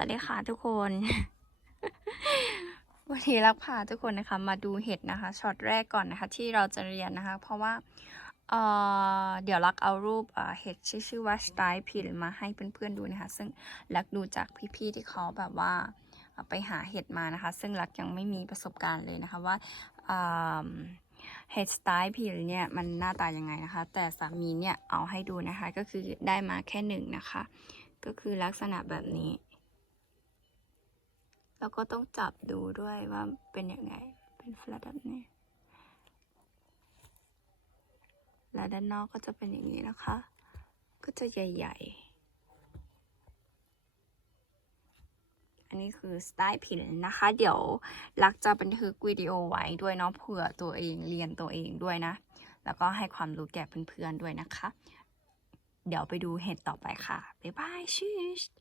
วัสดีค่ะทุกคน วันนี้รักพาทุกคนนะคะ มาดูเห็ดนะคะช็อตแรกก่อนนะคะ ที่เราจะเรียนนะคะ เพราะว่าเอ่อเดี๋ยวรักเอารูปเห็ดชื่อว่าสไตล์พิลมาให้เพื่อนๆดูนะคะ ซึ่งรักดูจากพี่ๆที่เขาแบบว่าไปหาเห็ดมานะคะ ซึ่งรักยังไม่มีประสบการณ์เลยนะคะว่าเห็ดสไตล์พิลเนี่ยมันหน้าตายังไงนะคะ แต่สามีเนี่ยเอาให้ดูนะคะก็คือได้มาแค่หนึ่งนะคะ ก็คือลักษณะแบบนี้ แล้วก็ต้องจับดูด้วยว่าเป็นยังไง เป็นแฟลตแบบนี้ และด้านนอกก็จะเป็นอย่างนี้นะคะ ก็จะใหญ่ ๆ อันนี้คือสไตล์ผินนะคะ เดี๋ยวรักจะบันทึกวิดีโอไว้ด้วยเนาะเผื่อตัวเองเรียนตัวเองด้วยนะ แล้วก็ให้ความรู้แก่เพื่อนๆด้วยนะคะ เดี๋ยวไปดูเห็ดต่อไปค่ะ บ๊ายบายชิส